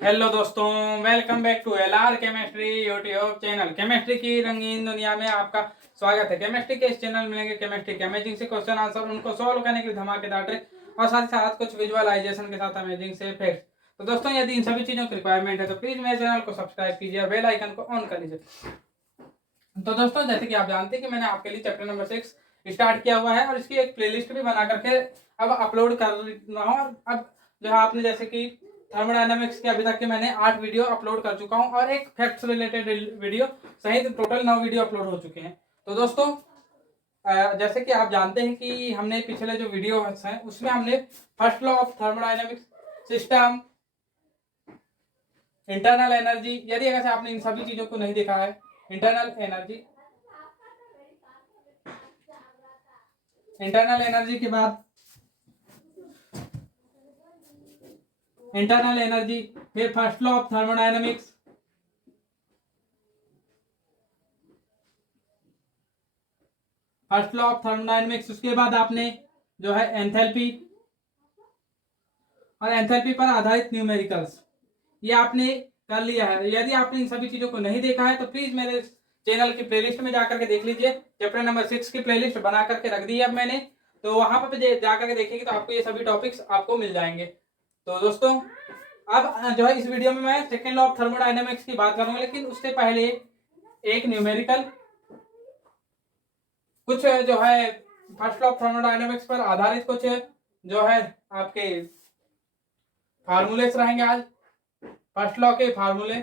Hello दोस्तों, welcome back to LR chemistry YouTube channel. Chemistry की रंगीन दुनिया में आपका स्वागत है। केमिस्ट्री के इस चैनल में मिलेंगे केमिस्ट्री के अमेजिंग से क्वेश्चन आंसर, उनको सॉल्व करने के लिए धमाकेदार ट्रिक और साथ ही साथ कुछ विजुअलाइजेशन के साथ अमेजिंग से फैक्ट्स। तो दोस्तों, यदि इन सभी चीजों की रिक्वायरमेंट है तो प्लीज मेरे चैनल को सब्सक्राइब कीजिए और बेल आइकन को ऑन कर लीजिए। तो दोस्तों, जैसे कि आप जानते हैं कि मैंने आपके लिए चैप्टर नंबर 6 स्टार्ट किया हुआ है और इसकी एक प्लेलिस्ट भी बना करके अब अपलोड कर रहा हूँ। और अब जो है आपने जैसे कि थर्मोडायनामिक्स के अभी तक के मैंने 8 वीडियो अपलोड कर चुका हूँ और एक फैक्ट्स रिलेटेड वीडियो सहित टोटल 9 वीडियो अपलोड हो चुके हैं। तो दोस्तों, जैसे कि आप जानते हैं कि हमने पिछले जो वीडियो है उसमें हमने first law of thermodynamics, system, internal energy, यदि अगर आपने इन सभी चीजों को नहीं देखा है, इंटरनल एनर्जी के बाद इंटरनल एनर्जी, फिर फर्स्ट लॉ ऑफ थर्मोडायनामिक्स, उसके बाद आपने जो है एंथैल्पी और एंथैल्पी पर आधारित न्यूमेरिकल्स, ये आपने कर लिया है। यदि आपने इन सभी चीजों को नहीं देखा है तो प्लीज मेरे चैनल की प्लेलिस्ट में जाकर के देख लीजिए। चैप्टर नंबर 6 की प्लेलिस्ट बना करके रख दी है अब मैंने, तो वहां पर जाकर के देखेंगे तो आपको ये सभी टॉपिक्स आपको मिल जाएंगे। तो दोस्तों, अब जो है इस वीडियो में मैं सेकेंड लॉ ऑफ थर्मोडायनेमिक्स की बात करूंगा, लेकिन उससे पहले एक न्यूमेरिकल, कुछ जो है फर्स्ट लॉ ऑफ थर्मोडायनेमिक्स पर आधारित कुछ जो है आपके फार्मूलेस रहेंगे आज। फर्स्ट लॉ के फार्मूले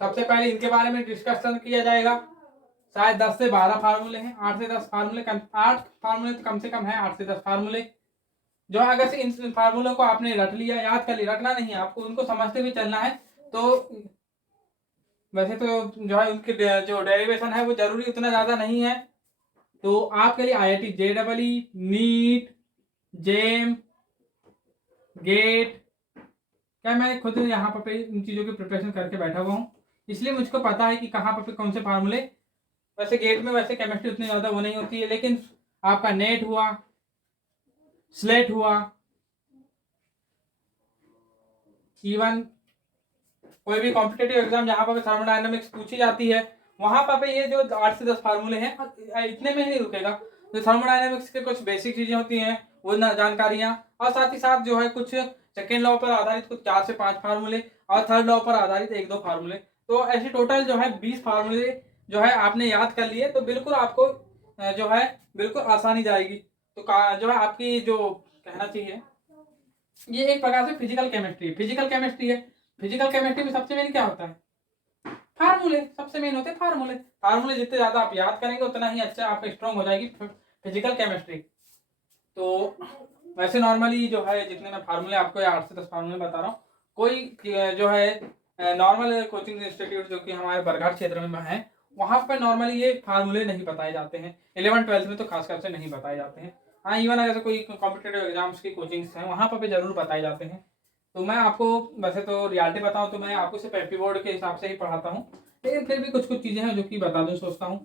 सबसे पहले इनके बारे में डिस्कशन किया जाएगा। शायद 10 से 12 फार्मूले हैं, 8 से 10 फार्मूले, 8 फार्मूले तो कम से कम है, 8 से 10 फार्मूले। जो अगर से इन फार्मूलों को आपने रट लिया, याद कर लिया, रटना नहीं है आपको, उनको समझते हुए चलना है। तो वैसे तो जो है उनके जो डेरिवेशन है वो जरूरी उतना ज्यादा नहीं है। तो आपके लिए IIT JEE, NEET, JAM, GATE, क्या मैं खुद यहाँ पर इन चीजों की प्रिपरेशन करके बैठा हुआ हूँ, इसलिए मुझको पता है कि कहाँ पर कौन से फार्मूले। वैसे गेट में वैसे केमिस्ट्री उतनी ज्यादा वो नहीं होती है, लेकिन आपका नेट हुआ, स्लेट हुआ, इवन कोई भी कॉम्पिटेटिव एग्जाम जहां पर थर्मोडायनामिक्स पूछी जाती है वहां पर ये जो 8 से 10 फार्मूले हैं इतने में ही नहीं रुकेगा। जो थर्मोडायनामिक्स के कुछ बेसिक चीजें होती हैं वो जानकारियां, और साथ ही साथ जो है कुछ सेकेंड लॉ पर आधारित कुछ 4 से 5 फार्मूले और थर्ड लॉ पर आधारित 1-2 फार्मूले। तो ऐसे टोटल जो है 20 फार्मूले जो है आपने याद कर लिए तो बिल्कुल आपको जो है बिल्कुल आसानी जाएगी। तो जो है आपकी जो कहना चाहिए, ये एक प्रकार से फिजिकल केमिस्ट्री है। फिजिकल केमिस्ट्री में सबसे मेन क्या होता है? फार्मूले सबसे मेन होते हैं। फार्मूले जितने ज्यादा आप याद करेंगे उतना ही अच्छा आपका स्ट्रांग हो जाएगी फिजिकल केमिस्ट्री। तो वैसे नॉर्मली जो है जितने मैं फार्मूले आपको 8 से 10 फार्मूले बता रहा हूँ, कोई जो है नॉर्मल कोचिंग इंस्टीट्यूट जो कि हमारे बरघाट क्षेत्र में है वहां पर नॉर्मली ये फार्मूले नहीं बताए जाते हैं। 11-12 में तो खासकर से नहीं बताए जाते हैं। हाँ, इवन अगर कोई कॉम्पिटेटिव एग्जाम्स की कोचिंग्स हैं वहां पर भी जरूर बताए जाते हैं। तो मैं आपको वैसे तो रियलिटी बताऊं तो मैं आपको सिर्फ एपी बोर्ड के हिसाब से ही पढ़ाता हूँ, लेकिन फिर भी कुछ कुछ चीज़ें हैं जो कि बता दूं सोचता हूँ।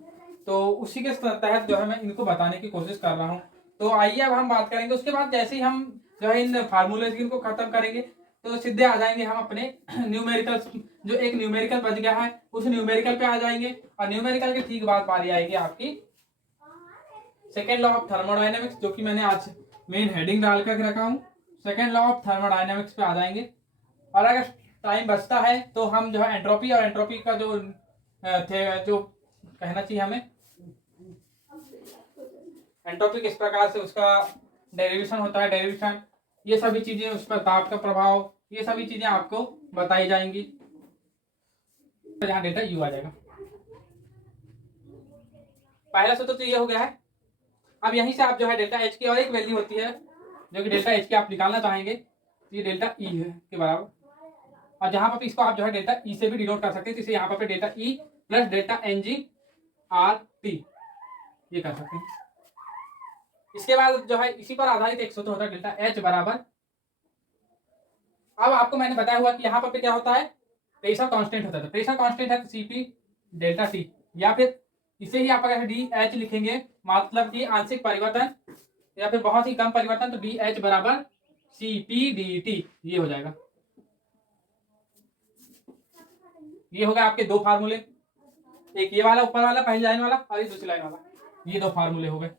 तो उसी के तहत जो है मैं इनको बताने की कोशिश कर रहा हूँ। तो आइए अब हम बात करेंगे। उसके बाद जैसे ही हम जो है इन फार्मूले को खत्म करेंगे तो सीधे आ जाएंगे हम अपने न्यूमेरिकल। जो एक न्यूमेरिकल बच गया है उस न्यूमेरिकल पे आ जाएंगे, और न्यूमेरिकल के ठीक बाद बारी आएगी आपकी सेकेंड लॉ ऑफ थर्मोडायनेमिक्स, जो कि मैंने आज मेन हेडिंग डाल कर रखा हूँ। सेकेंड लॉ ऑफ थर्मोडायनेमिक्स पे आ जाएंगे, और अगर टाइम बचता है तो हम जो है एंट्रोपी और एंट्रोपी का जो जो कहना चाहिए हमें, एंट्रोपी किस प्रकार से उसका डेरिवेशन होता है, डेरिवेशन, ये सभी चीजें, उस पर ताप का प्रभाव, ये सभी चीजें आपको बताई जाएंगी। तो यहाँ डेल्टा यू आ जाएगा। पहला सूत्र तो ये हो गया है। अब यहीं से आप जो है डेल्टा एच की और एक वैल्यू होती है जो कि डेल्टा एच की आप निकालना चाहेंगे, ये डेल्टा ई है के बराबर। और जहां पर इसको आप जो है डेल्टा ई से भी डिनोट कर सकते हैं, तो यहाँ पर delta E plus delta n g R T ये कर सकते हैं। इसके बाद जो है इसी पर आधारित एक सूत्र होता है डेल्टा एच बराबर। अब आपको मैंने बताया हुआ कि यहाँ पर क्या होता है, प्रेशर कांस्टेंट होता है। प्रेशर कांस्टेंट है सीपी डेल्टा टी, या फिर इसे ही आप अगर डी एच लिखेंगे, मतलब कि आंशिक परिवर्तन या फिर बहुत ही कम परिवर्तन, तो डी एच बराबर सी पी डी टी ये हो जाएगा। ये हो गए आपके दो फार्मूले, एक ये वाला ऊपर वाला पहली लाइन वाला और ये दूसरी लाइन वाला, ये दो फार्मूले हो गए।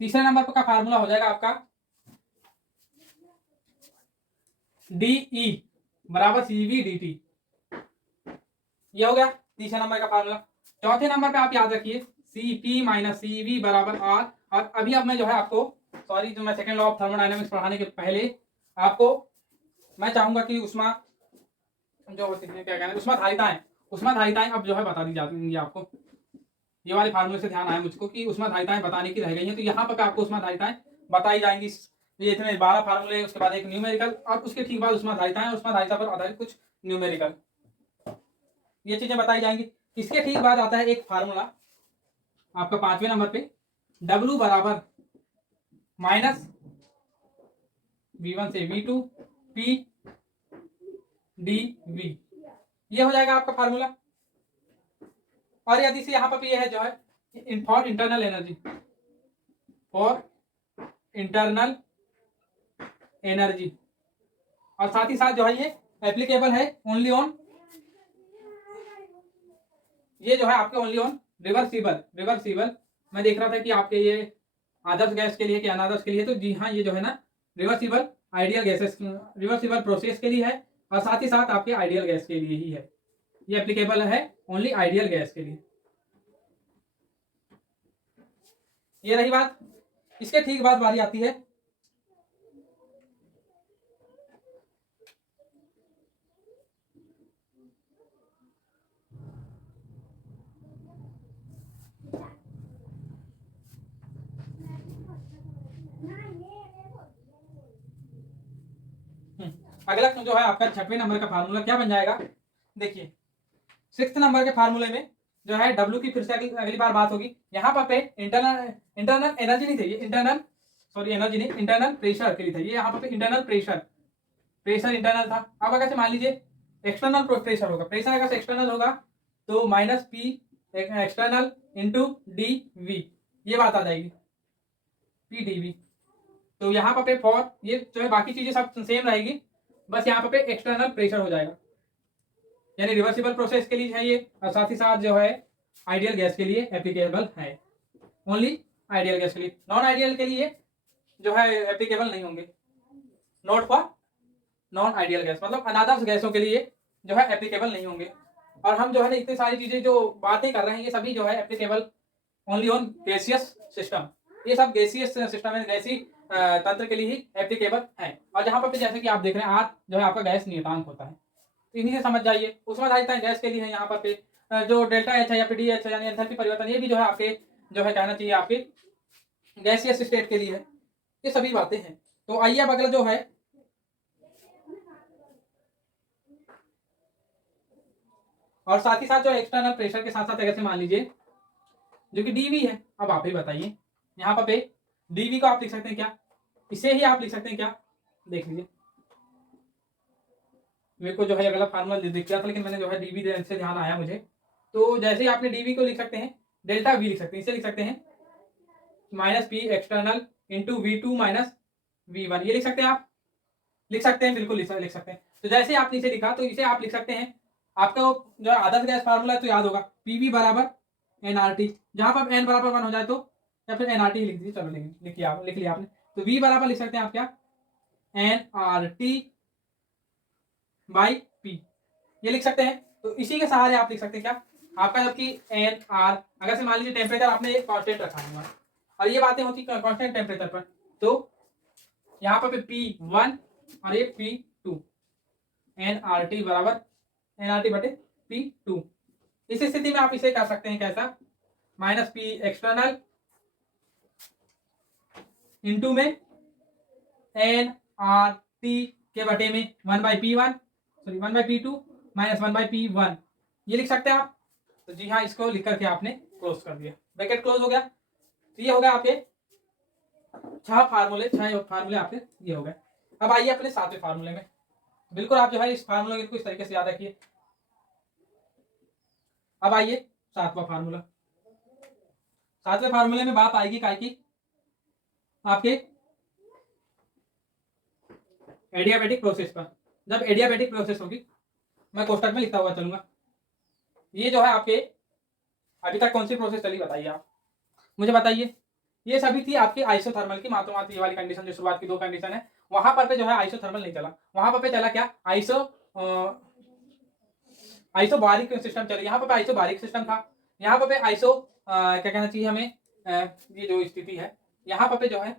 तीसरे नंबर का फार्मूला हो जाएगा आपका DE बराबर CV DT, ये हो गया तीसरे नंबर का फार्मूला। चौथे नंबर पे आप याद रखिए CP माइनस CV बराबर R। और अभी अब मैं जो है आपको, सॉरी, जो मैं सेकंड लॉ ऑफ थर्मोडायनेमिक्स पढ़ाने के पहले आपको मैं चाहूंगा कि उष्मा जो होती है, क्या कहना है, उष्माधारिताएं अब जो है बता दी जाती है आपको। ये वाले फार्मूले से ध्यान आया मुझको कि उष्माधारिताएं बताने की रह गई हैं, तो यहाँ पर आपको उष्माधारिताएं बताई जाएंगी। ये इतने 12 फार्मूले, उसके बाद एक न्यूमेरिकल और उसके ठीक बाद उष्माधारिताएं, उष्माधारिता पर आधारित कुछ न्यूमेरिकल, ये चीजें बताई जाएंगी। इसके ठीक बाद आता है एक फार्मूला आपका 5वें नंबर पे, W बराबर माइनस V1 से V2 P DV, ये हो जाएगा आपका फार्मूला। और यदि से यहाँ पर ये है जो है for internal energy, for internal energy, और साथ ही साथ जो है ये एप्लीकेबल है ओनली ऑन, ये जो है आपके ओनली ऑन रिवर्सिबल। मैं देख रहा था कि आपके ये आदर्श गैस के लिए कि अनादर्श के लिए, तो जी हाँ, ये जो है ना reversible ideal gases, reversible process के लिए है, और साथ ही साथ आपके आइडियल गैस के लिए ही है, ये एप्लीकेबल है ओनली आइडियल गैस के लिए। ये रही बात। इसके ठीक बाद बारी आती है अगला जो है आपका 6वें नंबर का फार्मूला क्या बन जाएगा, देखिए 6th नंबर के फार्मूले में जो है W की फिर से अगली बार बात होगी। यहाँ पर इंटरनल एनर्जी नहीं थी, ये इंटरनल, सॉरी एनर्जी नहीं, इंटरनल प्रेशर के लिए था, ये यहाँ पे इंटरनल प्रेशर इंटरनल था। अब अगर से मान लीजिए एक्सटर्नल प्रेशर होगा, प्रेशर अगर से एक्सटर्नल होगा तो minus P external into DV, ये बात आ जाएगी PDV। तो यहाँ पे फॉर ये जो है बाकी चीजें सब सेम रहेगी, बस यहाँ पे एक्सटर्नल प्रेशर हो जाएगा, यानी रिवर्सिबल प्रोसेस के लिए है ये, और साथ ही साथ जो है आइडियल गैस के लिए एप्लीकेबल है, ओनली आइडियल गैस के लिए, नॉन आइडियल के लिए जो है एप्लीकेबल नहीं होंगे, not for non ideal gas, मतलब अनादर्श गैसों के लिए जो है एप्लीकेबल नहीं होंगे। और हम जो है ना इतनी सारी चीजें जो बातें कर रहे हैं, ये सभी जो है applicable only on gaseous system, ये सब गैसियस सिस्टम है, गैसी तंत्र के लिए ही एप्लीकेबल है। और जहां पर जैसे कि आप देख रहे हैं आर जो है आपका गैस नियतांक होता है, तो इन्हीं से समझ जाइए। उष्माधारिता गैस के लिए है यहाँ पर पे जो डेल्टा एच है या फिर डी एच है, यानी एंथैल्पी परिवर्तन, ये भी जो है आपके जो है कहना चाहिए आपके गैसियस स्टेट के लिए है, ये सभी बातें हैं। तो आइए अब अगला जो है और साथ ही साथ जो एक्सटर्नल प्रेशर के साथ साथ अगर से मान लीजिए जो कि डीवी है, अब आप ही बताइए यहाँ पर डीवी को आप लिख सकते हैं क्या, इसे ही आप लिख सकते हैं क्या, देख लीजिए मेरे को जो है अगला फार्मूला दिख गया था, लेकिन मैंने जो है डीवी से ध्यान आया मुझे, तो जैसे ही आपने डीवी को लिख सकते हैं डेल्टा वी लिख सकते हैं, इसे लिख सकते हैं minus P external into V2 minus V1, ये लिख सकते हैं, आप लिख सकते हैं, बिल्कुल लिख सकते हैं। तो जैसे आपने इसे लिखा तो इसे आप लिख सकते हैं, आपका जो आदर्श गैस फार्मूला है तो याद होगा पीवी बराबर एनआरटी, जहां पर एन बराबर 1 हो जाए तो, या फिर एनआरटी लिख दीजिए, चलो लिख लिया आपने, तो वी बराबर लिख सकते हैं आप क्या, एनआरटी बाई पी, ये लिख सकते हैं। तो इसी के सहारे आप लिख सकते हैं क्या, आपका जबकि एन आर, अगर से मान लीजिए टेम्परेचर आपने एक कांस्टेंट रखा है और ये बातें होती कांस्टेंट टेम्परेचर पर, तो यहाँ पर P1 और ये P2, एनआरटी बराबर एनआरटी बटे P2। इस स्थिति में आप इसे कर सकते हैं कैसा, माइनस पी एक्सटर्नल इंटू में एनआरटी के बटे में 1/P1, sorry 1/P2 minus 1/P1, ये लिख सकते हैं आप। तो जी हाँ, इसको लिख करके आपने क्लोज कर दिया, ब्रैकेट क्लोज हो गया। तो ये हो गया आपके 6 फार्मूले आपके ये हो गए। अब आइए अपने 7वें फार्मूले में, बिल्कुल आप जो है इस फार्मूले को इस तरीके से याद रखिए। अब आइए 7वां फार्मूला, 7वें फार्मूले में बात आएगी काय की, आपके एडियाबैटिक प्रोसेस पर। जब एडियाबैटिक प्रोसेस होगी, मैं कोष्टक में लिखता हुआ चलूंगा, ये जो है आपके अभी तक कौन सी प्रोसेस चली बताइए आप मुझे बताइए। ये सभी थी आपकी आइसोथर्मल की, मात्र मात्र ये वाली कंडीशन जो शुरुआत की 2 कंडीशन है, वहां पर पे जो है आइसोथर्मल नहीं चला, वहां पर पे चला क्या, आइसोबारिक सिस्टम चले, यहाँ पर आइसोबारिक सिस्टम था, यहाँ पर आइसो क्या कहना चाहिए हमें, ये जो स्थिति है यहाँ पर जो है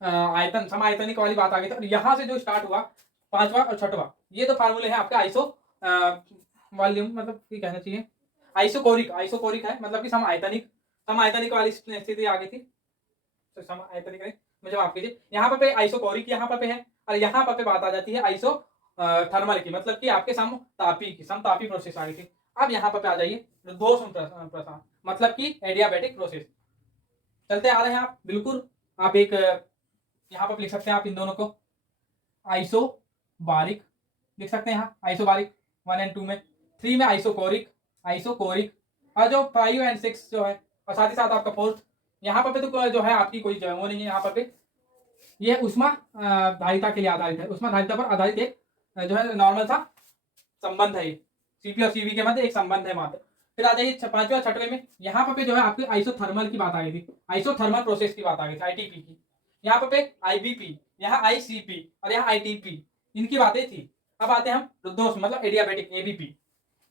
आयतन समायतनिक वाली बात आ गई थी, और यहाँ से जो स्टार्ट हुआ 5वां और 6वां, ये तो फार्मूले हैं आपके आइसो वॉल्यूम, मतलब ये कहना चाहिए आइसोकोरिक, आइसोकोरिक है मतलब कि समायतनिक वाली स्थिति आ गई थी, तो समायतनिक नहीं, मुझे माफ कीजिए, यहाँ पर पे आइसोकोरिक यहाँ पर पे है, और यहाँ पर पे बात आ जाती है आइसो थर्मल की, मतलब कि आपके समतापी प्रोसेस आ गई थी। अब यहाँ पर पे आ जाइए दोष प्रसार, मतलब कि एडियाबेटिक प्रोसेस, चलते आ रहे हैं आप बिल्कुल, आप एक यहाँ पर लिख सकते हैं आप इन दोनों को आइसोबारिक लिख सकते हैं, यहाँ आइसोबारिक 1 और 2 में, 3 में आइसोकोरिक और जो 5 और 6 जो है, और साथ ही साथ आपका 4th यहाँ पर तो जो है आपकी कोई वो नहीं है, यहाँ पर ये उष्मा धारिता के लिए आधारित है, उष्मा धारिता पर आधारित एक जो है नॉर्मल सा संबंध है, सीपी और सीवी के मध्य एक संबंध है मात्र। फिर आ जाइए 5वें और 6वें में, यहाँ पर जो है आपकी आइसोथर्मल की बात आ गई थी, आइसोथर्मल प्रोसेस की बात आ गई थी, आईटीपी की, यहाँ पर आईबीपी, यहाँ आईसीपी और यहाँ आईटीपी, इनकी बातें थी। अब आते हैं हम दोस्त मतलब एडियाबेटिक एबीपी,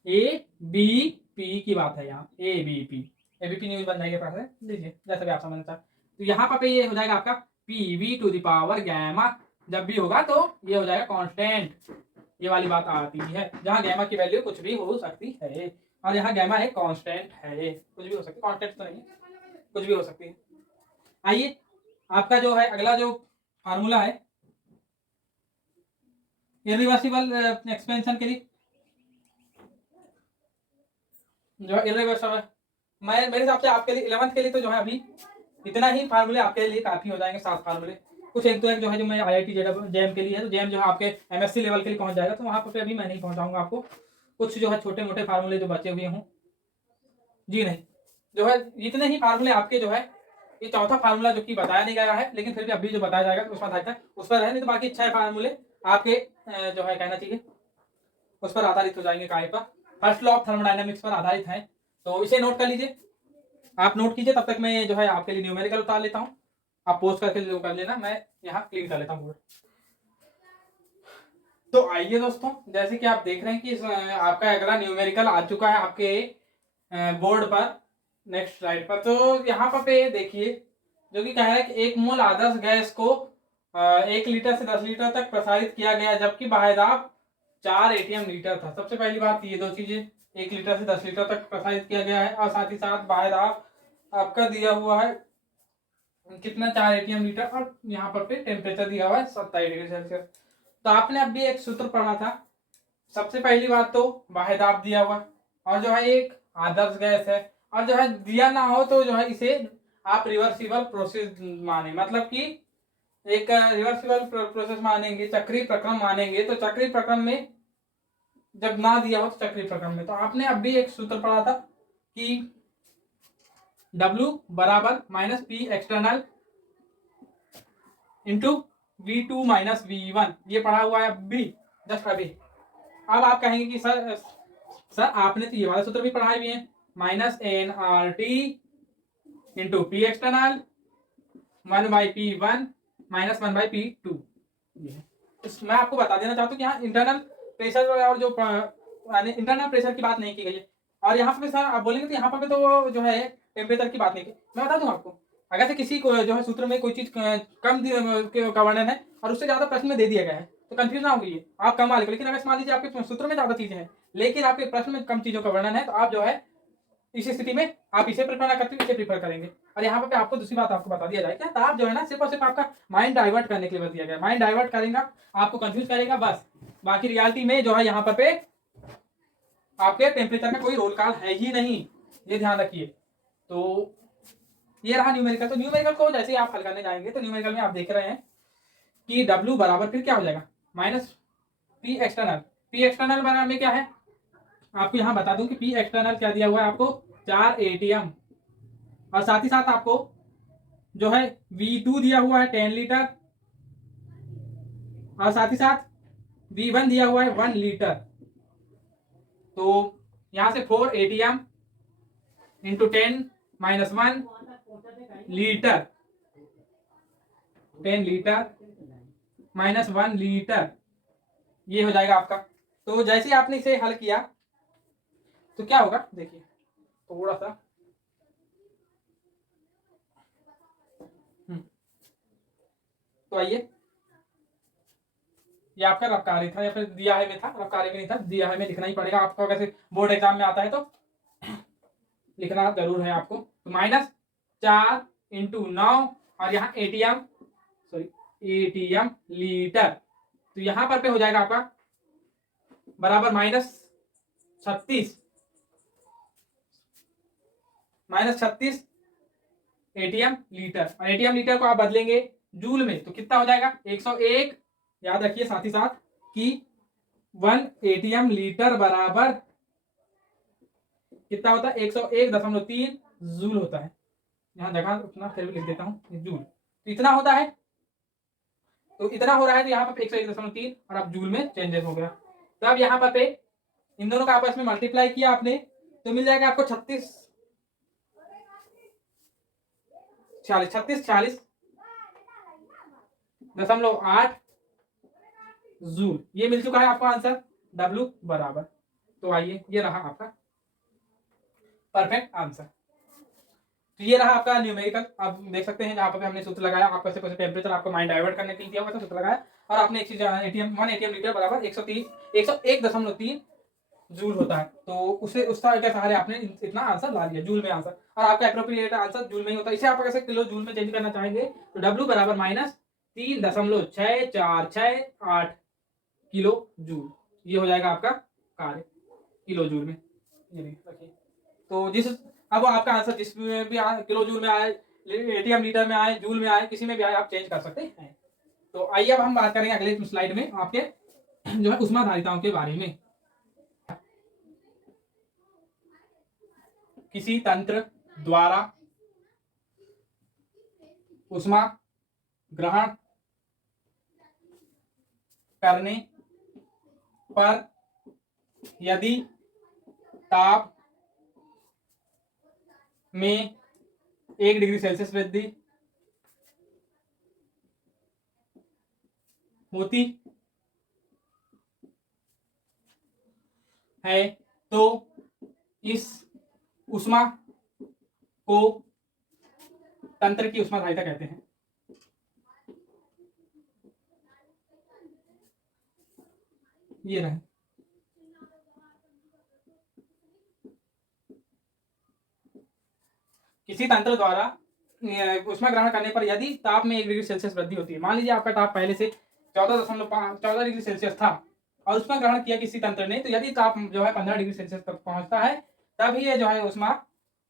एबीपी की बात है, यहाँ एबीपी न्यूज बन जाएगी, लीजिए जैसे भी आप समझना चाहते। तो यहाँ पर ये हो जाएगा आपका PV to the power gamma, जब भी होगा तो ये हो जाएगा कांस्टेंट, ये वाली बात आती है, जहाँ गैमा की वैल्यू कुछ भी हो सकती है, और यहाँ गैमा एक कांस्टेंट है, कुछ भी हो सकती है, कांस्टेंट तो नहीं कुछ भी हो सकती है। आइए आपका जो है अगला जो फार्मूला है इरिवर्सिबल एक्सपेंशन के लिए, जो है इरिवर्सिबल, मैं मेरे हिसाब से आपके लिए 11th के लिए तो जो है अभी इतना ही फार्मूले आपके लिए काफी हो जाएंगे, 7 फार्मूले, कुछ एक जो है जो मैं आईआईटी जेएम के लिए है, तो जेएम जो है आपके एमएससी लेवल के लिए पहुंच जाएगा, तो वहां पर अभी मैं नहीं पहुंचाऊंगा आपको, कुछ जो है छोटे मोटे फार्मूले जो बचे हुए हों, जी नहीं, जो है इतने ही फार्मूले आपके जो है, ये चौथा फार्मूला जो कि बताया नहीं गया है, लेकिन फिर भी अभी जो बताया जाएगा उसमें आधारित है, उस पर है, नहीं तो बाकी 6 फार्मूले आपके जो है कहना चाहिए उस पर आधारित हो जाएंगे, काय पर फर्स्ट लॉ ऑफ थर्मोडायनेमिक्स पर आधारित है, तो इसे नोट कर लीजिए, आप नोट कीजिए, तब तक मैं जो है आपके लिए न्यूमेरिकल उतार लेता हूँ, आप पोस्ट करके जो कर लेना, मैं यहाँ क्लीन कर लेता हूँ। तो आइए दोस्तों, जैसे कि आप देख रहे हैं कि आपका अगला न्यूमेरिकल आ चुका है आपके बोर्ड पर, नेक्स्ट स्लाइड पर। तो यहाँ पर पे देखिए जो कि कह रहा है कि 1 मोल आदर्श गैस को 1 लीटर से 10 लीटर तक प्रसारित किया गया, जबकि बाह्य दाब 4 एटीएम लीटर था। सबसे पहली बात ये 2 चीजें, 1 लीटर से 10 लीटर तक प्रसारित किया गया है, और साथ ही साथ बाह्य दाब आपका दिया हुआ है कितना, 4 एटीएम लीटर, और यहाँ पर पे टेम्परेचर दिया हुआ है 27 डिग्री सेल्सियस। तो आपने अभी एक सूत्र पढ़ा था, सबसे पहली बात तो बाह्य दाब दिया हुआ, और जो है एक आदर्श गैस है, और जो है दिया ना हो तो जो है इसे आप रिवर्सिबल प्रोसेस माने, मतलब कि एक रिवर्सिबल प्रोसेस मानेंगे, चक्रीय प्रक्रम मानेंगे, तो चक्रीय प्रक्रम में जब ना दिया हो तो चक्रीय प्रक्रम में, तो आपने अभी एक सूत्र पढ़ा था कि W बराबर minus P external into V2 minus V1, ये पढ़ा हुआ है अभी जस्ट अभी। अब आप कहेंगे कि सर आपने तो ये वाला सूत्र भी पढ़ाए हुए हैं, minus NRT into P external 1/P1 minus 1/P2। मैं आपको बता देना चाहता हूँ कि यहाँ इंटरनल प्रेशर और जो इंटरनल प्रेशर की बात नहीं की गई है, और यहाँ पे सर आप बोलेंगे तो यहाँ पे तो जो है टेम्परेचर की बात नहीं की। मैं बता दूं आपको, अगर से किसी को जो है सूत्र में कोई चीज कम का वर्णन है और उससे ज्यादा प्रश्न में दे दिया गया है, तो कंफ्यूज ना होगी आप कम वाले को, लेकिन अगर मान लीजिए आपके सूत्र में ज्यादा चीजें हैं लेकिन आपके प्रश्न में कम चीजों का वर्णन है, तो आप जो है इस स्थिति में आप इसे प्रेफर ना करते इसे प्रेफर करेंगे। और यहाँ पे आपको दूसरी बात आपको बता दिया जाए, क्या आप जो है ना सिर्फ और सिर्फ आपका माइंड डाइवर्ट करने के लिए बता दिया गया, माइंड डाइवर्ट करेगा आपको कंफ्यूज करेगा बस, बाकी रियलिटी में जो है यहाँ पे आपके टेम्परेचर का कोई रोल कॉल है ही नहीं, ये ध्यान रखिए। तो ये रहा न्यूमेरिकल। तो न्यूमेरिकल को जैसे आप हल करने जाएंगे तो न्यूमेरिकल में आप देख रहे हैं कि W बराबर फिर क्या हो जाएगा, minus P external. P external बराबर में क्या है, आपको यहां बता दूं कि पी एक्सटर्नल क्या दिया हुआ है आपको 4 एटीएम, और साथ ही साथ आपको जो है V2 दिया हुआ है 10 लीटर, और साथ ही साथ V1 दिया हुआ है 1 लीटर। तो यहां से 4 ATM into 10-1 litre, 10 litre -1 litre, ये हो जाएगा आपका। तो जैसे ही आपने इसे हल किया तो क्या होगा देखिए, थोड़ा सा तो आइए, ये आपका रफ कार्य था या फिर दिया है में था, रफ कार्य में नहीं था, दिया है में लिखना ही पड़ेगा आपको, अगर बोर्ड एग्जाम में आता है तो लिखना जरूर है आपको। तो -4 इंटू 9 और यहाँ ATM, सॉरी ATM लीटर, तो यहां पर पे हो जाएगा आपका बराबर -36 ATM लीटर, और ATM लीटर को आप बदलेंगे जूल में तो कितना हो जाएगा 101। याद रखिए साथ ही साथ कि 1 ATM लीटर बराबर कितना होता है 101.3 जूल होता है। यहाँ जगह उतना फिर भी लिख देता हूँ जूल, तो इतना होता है, तो इतना हो रहा है, तो यहाँ पर 101.3 और अब जूल में चेंजेस हो गया। तो अब यहाँ पर पे इन दोनों का आपस में मल्टीप्लाई किया आपने तो मिल जाएगा आपको 36.8 जूल, ये मिल चुका है आपको आंसर W बराबर। तो आइए ये रहा आपका परफेक्ट आंसर। तो ये रहा आपका न्यूमेरिकल, आप देख सकते हैं जहां पर हमने सूत्र लगाया, आपको ऐसे कैसे टेम्परेचर आपको माइंड डाइवर्ट करने के लिए दिया हुआ था, सूत्र लगाया और आपने एक चीज 1 ATM लीटर बराबर 101.3 जूल होता है, तो उसे उसका के सहारे आपने इतना आंसर ला लिया जूल में आंसर, और आपका एप्रोप्रिएट आंसर जूल में ही होता है। इसे आप कैसे किलो जूल में चेंज करना चाहेंगे तो W बराबर -3.648 किलो जूल, ये हो जाएगा आपका कार्य किलो जूल में। ये रखिए, तो जिस अब आपका आंसर जिसमें भी किलो जूल में आए, ATM लीटर में आए, जूल में आए, किसी में भी आए आप चेंज कर सकते हैं। तो आइए अब हम बात करेंगे अगले स्लाइड में आपके जो है ऊष्माधारिताओं के बारे में। किसी तंत्र द्वारा ऊष्मा ग्रहण करने पर यदि ताप में 1 डिग्री सेल्सियस वृद्धि होती है तो इस ऊष्मा को तंत्र की ऊष्माधारिता कहते हैं। ये रहे, किसी तंत्र द्वारा ऊष्मा ग्रहण करने पर यदि ताप में 1 डिग्री सेल्सियस वृद्धि होती है, मान लीजिए आपका ताप पहले से 14 डिग्री सेल्सियस था और ऊष्मा ग्रहण किया किसी तंत्र ने, तो यदि ताप जो है 15 डिग्री सेल्सियस तक पहुंचता है तभी ये जो है ऊष्मा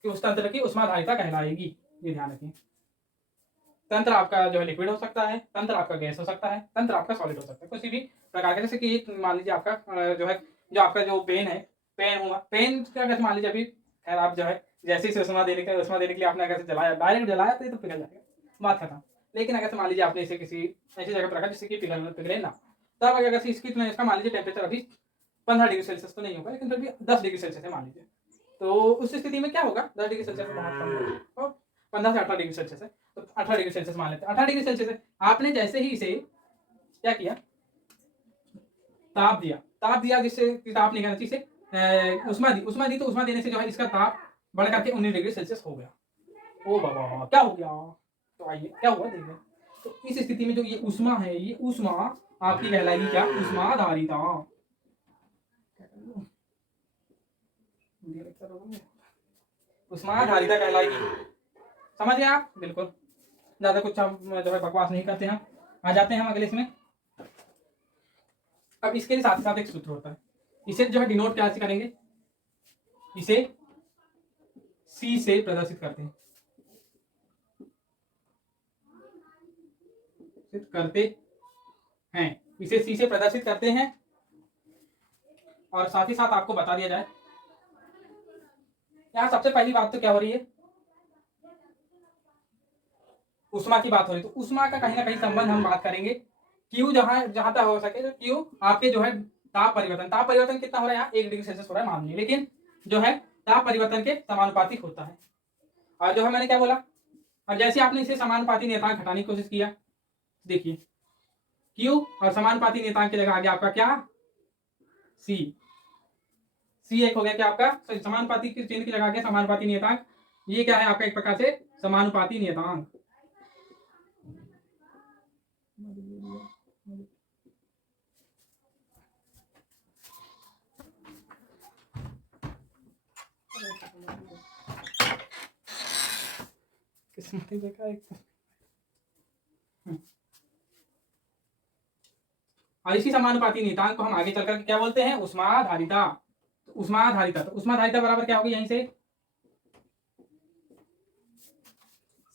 उस तंत्र की ऊष्माधारिता कहलाएगी। ये ध्यान रखिए, तंत्र आपका जो है लिक्विड हो सकता है, तंत्र आपका गैस हो सकता है, तंत्र आपका सॉलिड हो सकता है, किसी भी प्रकार का। जैसे कि मान लीजिए आपका जो है जो आपका जो पेन है, पेन हुआ, पेन का अगर मान लीजिए अभी खैर आप जो है जैसे ही ऊष्मा देने के लिए आपने अगर जलाया, डायरेक्ट जलाया तो ये तो पिघल जाएगा, बात खत्म। लेकिन अगर मान लीजिए आपने इसे किसी ऐसी जगह पर रखा जिससे कि पिघले ना, तब अगर इसका मान लीजिए टेम्परेचर अभी 15 डिग्री सेल्सियस तो नहीं होगा, लेकिन फिर भी 10 डिग्री सेल्सियस है मान लीजिए, तो उस स्थिति में क्या होगा 10 डिग्री सेल्सियस बहुत कम होगा, और 15 से 18 डिग्री सेल्सियस है तो 18 डिग्री सेल्सियस मान लेते हैं, 18 डिग्री सेल्सियस है। आपने जैसे ही इसे क्या किया, ताप दिया जिससे ताप नहीं कहना चाहिए, उष्मा दी तो उष्मा देने से जो है इसका ताप बढ़ करके 19 डिग्री सेल्सियस हो गया। ओ बाबा क्या हो गया, तो आइए क्या हुआ देखिए, तो इस स्थिति में जो ये उष्मा है, ये उष्मा आपकी कहलाएगी क्या, ऊष्माधारिता। ऊष्माधारिता कहलाएगी, समझ गए आप, बिल्कुल ज्यादा कुछ हम जो है बकवास नहीं करते हैं। आ जाते हैं हम अगले इसमें। अब इसके साथ साथ एक सूत्र होता है, इसे जो है डिनोट क्या से करेंगे, इसे C से प्रदर्शित करते हैं, इसे C से प्रदर्शित करते हैं। और साथ ही साथ आपको बता दिया जाए, यहाँ सबसे पहली बात तो क्या हो रही है, उष्मा की बात हो रही है, तो उष्मा का कहीं ना कहीं संबंध हम बात करेंगे। Q जहां तक हो सके तो Q आपके जो है ताप परिवर्तन कितना हो रहा है यहाँ 1 डिग्री सेल्सियस हो रहा है मान लीजिए, लेकिन जो है ताप परिवर्तन के समानुपाती होता है। और जो है मैंने क्या बोला, और जैसे आपने इसे समानुपाती नियतांक हटाने की कोशिश किया, देखिए Q और समानुपाती नियतांक की जगह आ गया आपका क्या, C। C एक हो गया क्या आपका, समानुपाती के चिन्ह की जगह आ गया समानुपाती नियतांक। ये क्या है आपका, एक प्रकार से समानुपाती नियतांक। किस्मत देखा एक। और इसी समानुपाती नियतांक को हम आगे चलकर क्या बोलते हैं, उष्माधारिता। तो उष्माधारिता, तो उष्माधारिता बराबर क्या होगी, यहीं से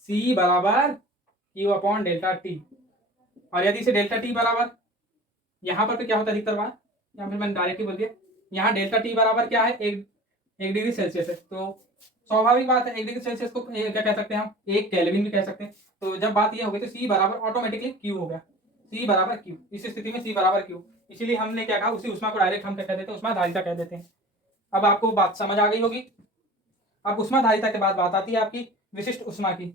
C बराबर Q अपॉन डेल्टा टी। और यदि इसे डेल्टा टी बराबर, यहाँ पर तो क्या होता है अधिकतर बार, या फिर मैंने डायरेक्ट ही बोल दिया, यहाँ डेल्टा टी बराबर क्या है, एक डिग्री सेल्सियस है। तो स्वाभाविक बात है, 1 डिग्री सेल्सियस को क्या कह सकते हैं हम, 1 केल्विन भी कह सकते हैं। तो जब बात ये हो गई तो C बराबर ऑटोमेटिकली Q हो गया, C बराबर Q। इस स्थिति में C बराबर Q, इसीलिए हमने क्या कहा, उसी उष्मा को डायरेक्ट हम क्या कह देते हैं, उष्माधारिता कह देते हैं। अब आपको बात समझ आ गई होगी। अब उष्माधारिता के बाद बात आती है आपकी विशिष्ट उष्मा की।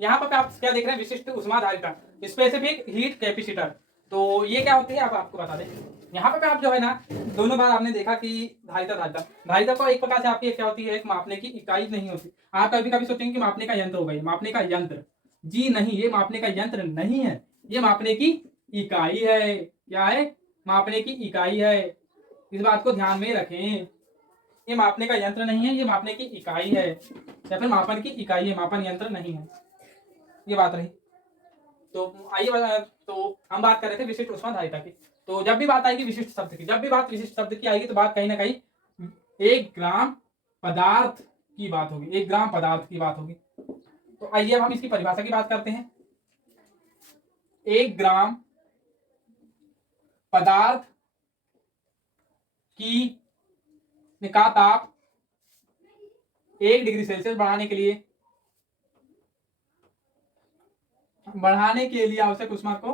यहाँ पर आप क्या देख रहे हैं, विशिष्ट उष्माधारिता, स्पेसिफिक हीट कैपेसिटर। तो ये क्या होती है, अब आपको बता दें। यहाँ पर आप जो है ना, दोनों बार आपने देखा कि धारिता धारिता धारिता को एक प्रकार से आपकी क्या होती है, एक मापने की इकाई नहीं होती। आप कभी कभी सोचेंगे कि मापने का यंत्र होगा, ये मापने का यंत्र, जी नहीं, ये मापने का यंत्र नहीं है, ये मापने की इकाई है। क्या है, मापने की इकाई है। इस बात को ध्यान में रखें, ये मापने का यंत्र नहीं है, ये मापने की इकाई है, या फिर मापन की इकाई है, मापन यंत्र नहीं है। ये बात रही। तो आइए, तो हम बात कर रहे थे विशिष्ट उष्माधारिता की। तो जब भी बात आएगी विशिष्ट शब्द की, जब भी बात विशिष्ट शब्द की आएगी, तो बात कहीं ना कहीं 1 ग्राम पदार्थ की बात होगी, 1 ग्राम पदार्थ की बात होगी। तो आइए अब हम इसकी परिभाषा की बात करते हैं। 1 ग्राम पदार्थ की का ताप 1 डिग्री सेल्सियस बढ़ाने के लिए आवश्यक उष्मा को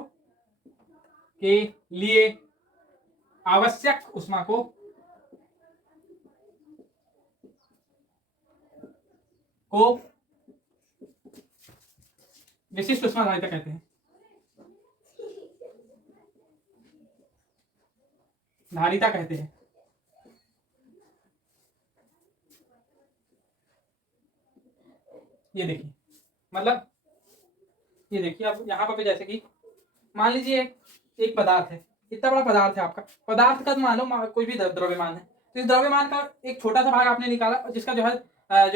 के लिए आवश्यक उष्मा को विशिष्ट उष्माधारिता कहते हैं, धारिता कहते हैं। ये देखिए, मतलब ये देखिए, अब यहाँ पर जैसे कि मान लीजिए एक पदार्थ है, इतना बड़ा पदार्थ है आपका, पदार्थ का मान लो कोई भी द्रव्यमान है, तो इस द्रव्यमान का एक छोटा सा भाग आपने निकाला, जिसका जो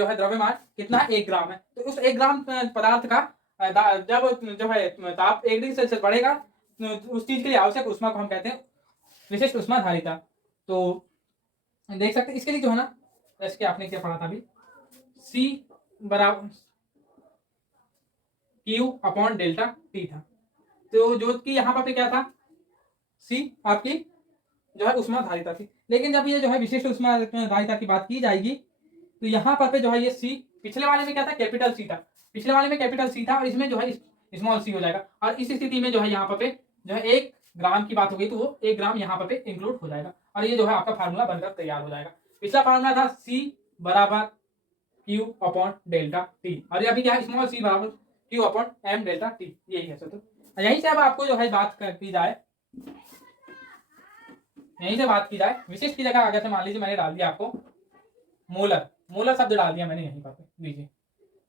है द्रव्यमान कितना, 1 ग्राम है। तो उस 1 ग्राम पदार्थ का जब जो है ताप 1 डिग्री सेल्सियस बढ़ेगा, तो उस चीज के लिए आवश्यक उष्मा को हम कहते हैं विशिष्ट उष्माधारिता। तो देख सकते हैं इसके लिए जो है ना, जैसे कि आपने क्या पढ़ा था अभी, C बराबर Q अपॉन डेल्टा टी था। तो जो कि यहाँ पर क्या था, C आपकी जो है उष्माधारिता थी। लेकिन जब ये जो है विशिष्ट उष्माधारिता की बात की जाएगी, तो यहाँ पर जो है ये C, पिछले वाले में क्या था, कैपिटल C था, पिछले वाले में कैपिटल C था, और इसमें जो है स्मॉल c हो जाएगा। और इस स्थिति में जो है यहाँ पर जो है 1 ग्राम की बात हो गई, तो वो 1 ग्राम यहाँ पर इंक्लूड हो जाएगा, और ये जो है आपका फार्मूला बनकर तैयार हो जाएगा। पिछला फार्मूला था C बराबर Q अपॉन डेल्टा टी, और अभी क्या है, स्मॉल c बराबर Q upon m delta T, यही है। तो यहीं से अब आपको जो है बात की जाए, यहीं से बात की जाए, विशिष्ट की जगह आगे से मान लीजिए मैंने डाल दिया आपको मोलर, मोलर शब्द डाल दिया मैंने यहीं पर लीजिए।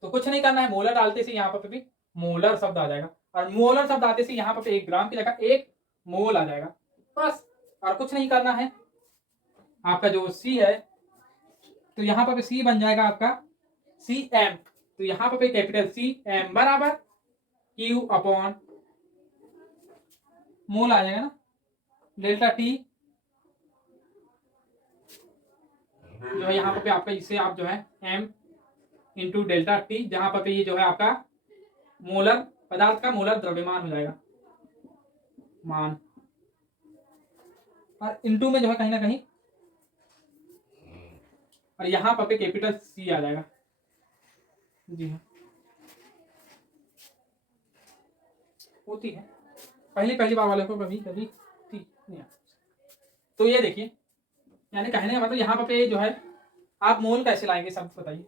तो कुछ नहीं करना है, मोलर डालते से यहाँ पर भी मोलर शब्द आ जाएगा, और मोलर शब्द आते से यहाँ पर 1 ग्राम की जगह 1 मोल आ जाएगा, बस। और कुछ नहीं करना है, आपका जो C है, तो यहाँ पर C बन जाएगा आपका Cm। तो यहाँ पर कैपिटल Cm बराबर Q अपॉन मोल आ जाएगा ना, डेल्टा टी जो है यहाँ पर आपका, इससे आप जो है m इंटू डेल्टा टी, जहां पर ये जो है आपका मोलर पदार्थ का मोलर द्रव्यमान हो जाएगा, मान, और इंटू में जो है कहीं ना कहीं, और यहाँ पर कैपिटल C आ जाएगा। जी हाँ, होती है, पहली बार वाले को कभी कभी थी नहीं। तो ये देखिए, यानी कहने का मतलब यहाँ पे जो है आप मोल कैसे लाएंगे शब्द बताइए।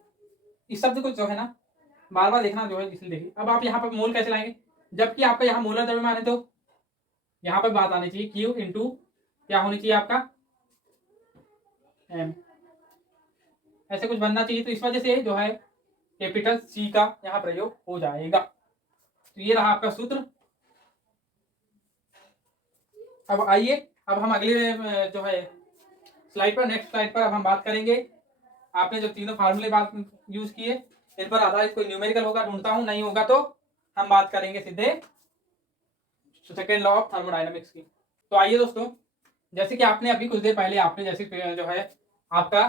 इस शब्द को जो है ना बार बार देखना जो है, इसलिए देखिए अब आप यहाँ पर मोल कैसे लाएंगे, जबकि आपका यहाँ मोलर द्रव्यमान है तो यहाँ पर बात आनी चाहिए Q इंटू क्या होनी चाहिए आपका M, ऐसे कुछ बनना चाहिए। तो इस वजह से जो है कैपिटल C का यहाँ प्रयोग हो जाएगा। तो ये रहा आपका सूत्र। अब आइए अब हम अगले जो है स्लाइड पर, नेक्स्ट स्लाइड पर अब हम बात करेंगे। आपने जो तीनों फार्मूले बात यूज किए इन पर आधारित कोई न्यूमेरिकल होगा ढूंढता हूं, नहीं होगा तो हम बात करेंगे सीधे सेकेंड लॉ ऑफ थर्मोडायनामिक्स की। तो आइए दोस्तों, जैसे कि आपने अभी कुछ देर पहले आपने जैसे जो है आपका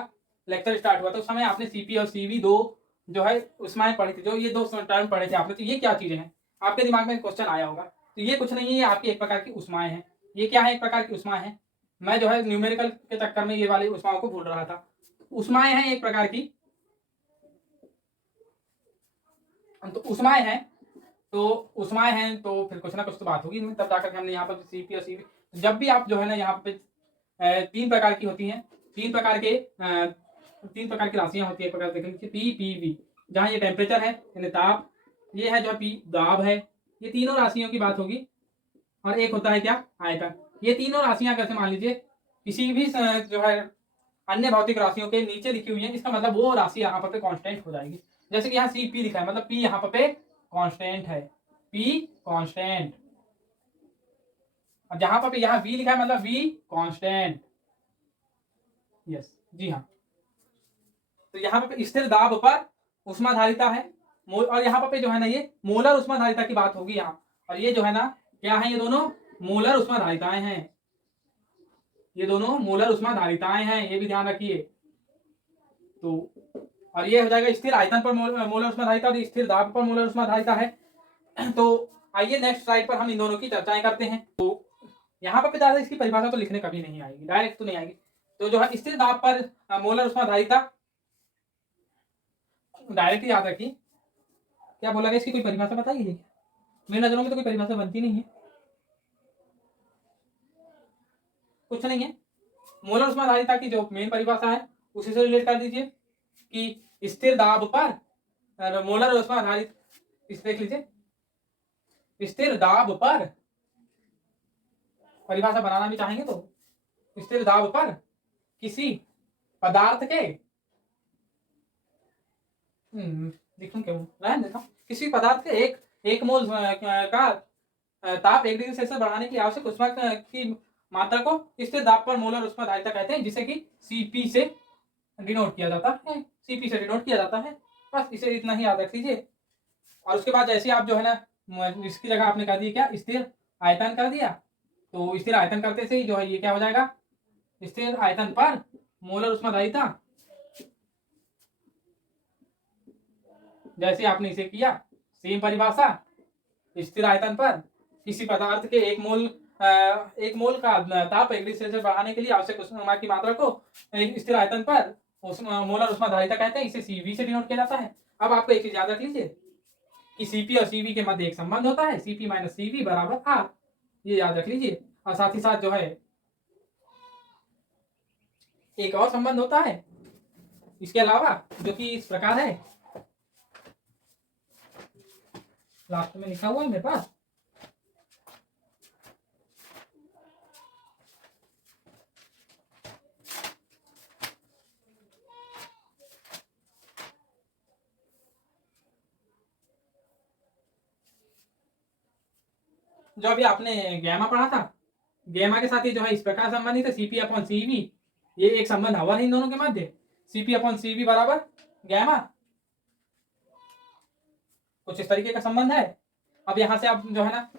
लेक्चर स्टार्ट हुआ तो उस समय आपने सीपी और सीवी दो जो है उष्माएं पढ़ी थी, जो ये दो टर्म पढ़े थे आपने, तो ये क्या चीजें हैं आपके दिमाग में क्वेश्चन आया होगा। तो ये कुछ नहीं है, ये आपकी एक प्रकार की उष्माएं हैं। ये क्या है, एक प्रकार की उष्मा है। मैं जो है न्यूमेरिकल के चक्कर में ये वाली उष्माओं को भूल रहा था। उष्माएं हैं एक प्रकार की, तो उष्माएं हैं तो उष्माएं हैं तो फिर कुछ ना कुछ तो बात होगी, तब जाकर हमने यहाँ पर सीपी और सीवी। जब भी आप जो है ना यहाँ पे तीन प्रकार की होती हैं, तीन प्रकार की राशियां होती है। एक प्रकार देखेंगे पी पी वी, जहाँ ये टेम्परेचर है यानी ताप, ये है जो पी दाब है, ये तीनों राशियों की बात होगी। और एक होता है क्या आयतन। ये तीनों राशियां कैसे मान लीजिए किसी भी जो है अन्य भौतिक राशियों के नीचे लिखी हुई है, इसका मतलब वो राशि यहाँ पर कांस्टेंट हो जाएगी। जैसे कि यहाँ सी पी लिखा है मतलब पी यहाँ पे कांस्टेंट है, पी कांस्टेंट। और जहां पर यहाँ वी लिखा है मतलब वी कांस्टेंट। यस जी हाँ। तो यहाँ पे स्थिर दाब पर उष्माधारिता है, और यहाँ पे जो है ना ये मोलर उष्माधारिता की बात होगी यहाँ। और ये जो है ना क्या है, ये दोनों मोलर उष्माधारिताएं हैं, ये दोनों मोलर उष्माधारिताएं हैं, ये भी ध्यान रखिए। तो और ये हो जाएगा स्थिर आयतन पर मोलर उष्माधारिता और स्थिर दाब पर मोलर उष्माधारिता है। तो आइए नेक्स्ट स्लाइड पर हम इन दोनों की चर्चाएं करते हैं। तो यहाँ पर ज्यादा इसकी परिभाषा तो लिखने कभी नहीं आएगी, डायरेक्ट तो नहीं आएगी। तो जो है स्थिर दाब पर मोलर उष्माधारिता डायरेक्ट याद रखिए। क्या बोला गया, इसकी कोई परिभाषा बताइए। मेरी नजरों में तो कोई परिभाषा बनती नहीं है, कुछ नहीं है। मोलर उष्माधारिता की जो मेन परिभाषा है उसी से रिलेट कर दीजिए कि स्थिर दाब पर मोलर उष्माधारित, इस देख लीजिए स्थिर दाब पर, परिभाषा बनाना भी चाहेंगे तो स्थिर दाब पर किसी पदार्थ के लिखूं क्यों, रहने देता हूं। किसी पदार्थ के एक मोल का ताप 1 डिग्री सेल्सियस बढ़ाने की आवश्यक उष्मा की मात्रा को स्थिर दाब पर मोलर उष्माधारिता कहते हैं, जिसे कि सीपी से डिनोट किया जाता है। सीपी से डिनोट किया जाता है, बस इसे इतना ही याद रख लीजिए। और उसके बाद जैसे आप जो है ना इसकी जगह आपने कर दिया क्या स्थिर आयतन कर दिया, तो स्थिर आयतन करते से ही जो है ये क्या हो जाएगा स्थिर आयतन पर मोलर उष्माधारिता। जैसे आपने इसे किया सेम परिभाषा, स्थिर आयतन पर किसी पदार्थ के एक मोल का ताप 1 डिग्री सेल्सियस बढ़ाने के लिए आवश्यक उष्मा की मात्रा को स्थिर आयतन पर मोलर उष्माधारिता कहते हैं, इसे सीवी से डिनोट किया जाता है। अब आपको एक चीज याद रख लीजिए कि सीपी और सीवी के मध्य एक संबंध होता है, सीपी माइनस सीवी बराबर आर, ये याद रख लीजिए। और साथ ही साथ जो है एक और संबंध होता है इसके अलावा, जो कि इस प्रकार है, लास्ट में लिखा हुआ है मेरे पास। जो अभी आपने गैमा पढ़ा था, गैमा के साथ ही जो है इस प्रकार संबंधित है सीपी अपॉन सीवी, ये एक संबंध हवा है इन दोनों के मध्य, सीपी अपॉन सीवी बराबर गैमा, कुछ इस तरीके का संबंध है। अब यहां से आप जो है ना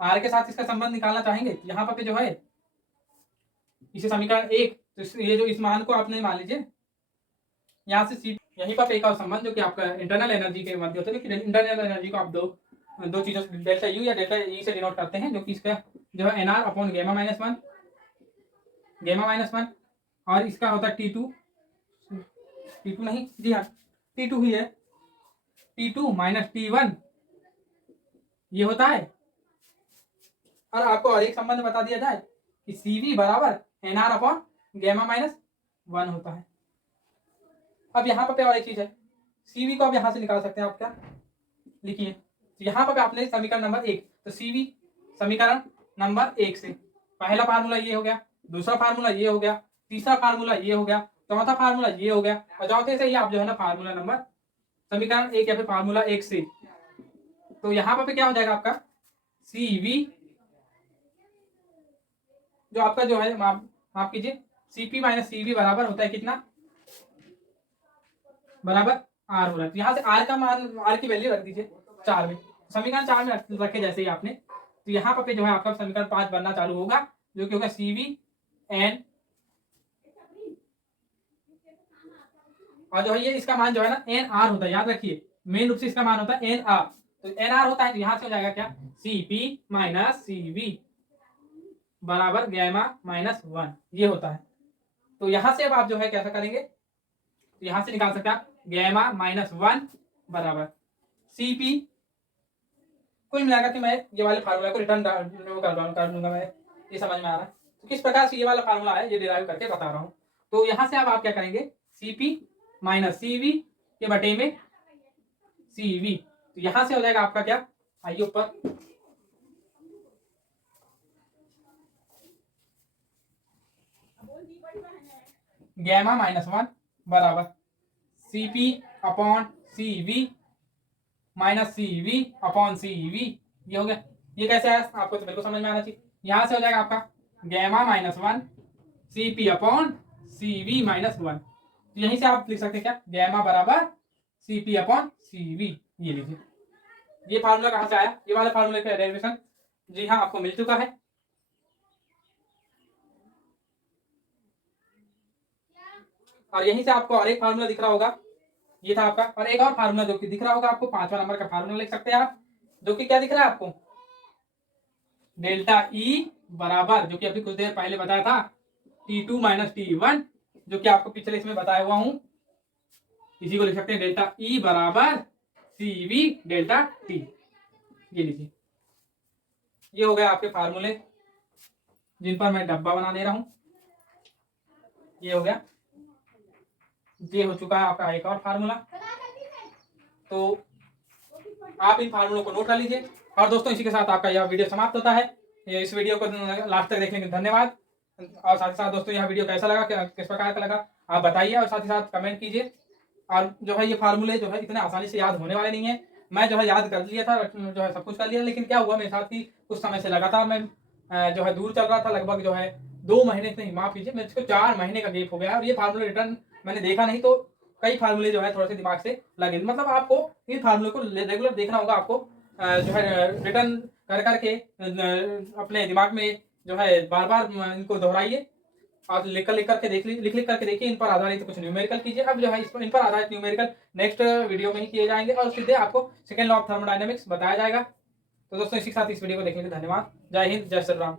आर के साथ इसका संबंध निकालना चाहेंगे, यहाँ पर जो है इसे समीकरण 1, तो ये जो इस मान को आपने मान लीजिए यहाँ से सी, यहीं पर एक और संबंध जो कि आपका इंटरनल एनर्जी के मध्य होता है, क्योंकि इंटरनल एनर्जी को आप दो चीजों से डेल्टा यू या डेल्टा ई से डिनोट करते हैं, जो कि इसका जो है एनआर अपॉन गेमा माइनस वन, और इसका होता है टी टू नहीं जी हाँ T2 ही है, T2 माइनस T1 ये होता है। और आपको और एक संबंध बता दिया जाए कि CV बराबर NR अपॉन गैमा माइनस 1 होता है। अब यहाँ पर और एक चीज है, CV को आप यहाँ से निकाल सकते हैं। आप क्या लिखिए, तो यहाँ पर आपने समीकरण नंबर 1, तो CV समीकरण नंबर 1 से पहला फार्मूला ये हो गया, दूसरा फार्मूला ये हो गया, तीसरा फार्मूला ये हो गया, चौथा फार्मूला ये हो गया, और चौथे से ही आप जो है ना फार्मूला नंबर समीकरण 1 या फिर फार्मूला 1 से, तो यहाँ पर क्या हो जाएगा आपका CV जो आपका जो है माफ कीजिए, CP माइनस CV बराबर होता है कितना, बराबर R हो रहा है। तो यहाँ से R का मान, R की वैल्यू रख दीजिए 4 में, समीकरण 4 में रखे जैसे ही आपने, तो यहाँ पर जो है आपका समीकरण 5 बनना चालू होगा, जो कि होगा CV N, और जो है ये इसका मान जो है ना NR होता है, याद रखिए मेन रूप से इसका मान होता है NR, तो NR होता है, तो यहाँ से हो जाएगा क्या CP माइनस CV बराबर गैमा माइनस 1, ये होता है। तो यहाँ से अब आप जो है कैसा करेंगे, तो यहाँ से निकाल सकते हैं आप गैमा माइनस 1 बराबर CP, कुल मिलाकर के मैं ये वाले फार्मूला को रिटर्न कर लूंगा मैं, ये समझ में आ रहा है। तो किस प्रकार से ये वाला फार्मूला है ये डिराइव करके बता रहा हूँ। तो यहाँ से अब आप क्या करेंगे, CP माइनस CV के बटे में CV, तो यहाँ से हो जाएगा आपका क्या, आइए ऊपर, गैमा माइनस 1 बराबर CP upon CV minus CV upon CV, ये हो गया। ये कैसे आया आपको तो बिल्कुल समझ में आना चाहिए। यहाँ से हो जाएगा आपका gamma minus 1 CP upon CV minus 1, तो यहीं से आप लिख सकते हैं क्या, गैमा बराबर CP अपॉन CV, ये लीजिए। ये फार्मूला कहाँ से आया, ये वाला फार्मूला का डेरिवेशन जी हाँ आपको मिल चुका है। और यहीं से आपको और एक फार्मूला दिख रहा होगा, ये था आपका, और एक और फार्मूला जो कि दिख रहा होगा आपको, 5वां नंबर का फार्मूला लिख सकते हैं आप, जो कि क्या दिख रहा है आपको, डेल्टा E बराबर, जो कि अभी कुछ देर पहले बताया था T2 माइनस T1, जो कि आपको पिछले इसमें बताया हुआ हूं, इसी को लिख सकते हैं डेल्टा E बराबर CV डेल्टा T, ये लीजिए। ये हो गया आपके फार्मूले जिन पर मैं डब्बा बना दे रहा हूं, ये हो गया, ये हो चुका है आपका एक और फार्मूला। तो आप इन फार्मूलों को नोट कर लीजिए। और दोस्तों इसी के साथ आपका यह वीडियो समाप्त होता है। इस वीडियो को लास्ट तक देखने के लिए धन्यवाद। और साथ ही साथ दोस्तों यह वीडियो कैसा लगा, किस प्रकार का लगा आप बताइए, और साथ ही साथ कमेंट कीजिए। और जो है ये फार्मूले जो है इतने आसानी से याद होने वाले नहीं है, मैं जो है याद कर लिया था, जो है सब कुछ कर लिया, लेकिन क्या हुआ मेरे साथ कि कुछ समय से लगातार मैं जो है दूर चल रहा था, लगभग जो है 2 महीने से, माफ कीजिए मेरे को 4 महीने का गैप हो गया, और ये फार्मूला रिटर्न मैंने देखा नहीं, तो कई फार्मूले जो है थोड़े से दिमाग से लगे। मतलब आपको इन फार्मूले को रेगुलर देखना होगा, आपको जो है रिटर्न कर करके अपने दिमाग में जो है बार बार इनको दोहराइए, और लिख करके लिख करके देखिए, इन पर आधारित कुछ न्यूमेरिकल कीजिए। अब जो है इन पर आधारित न्यूमेरिकल नेक्स्ट वीडियो में ही किए जाएंगे, और सीधे आपको सेकेंड लॉ ऑफ थर्मोडायनेमिक्स बताया जाएगा। तो दोस्तों इसी के साथ इस वीडियो को देखने के लिए धन्यवाद। जय हिंद, जय श्री राम।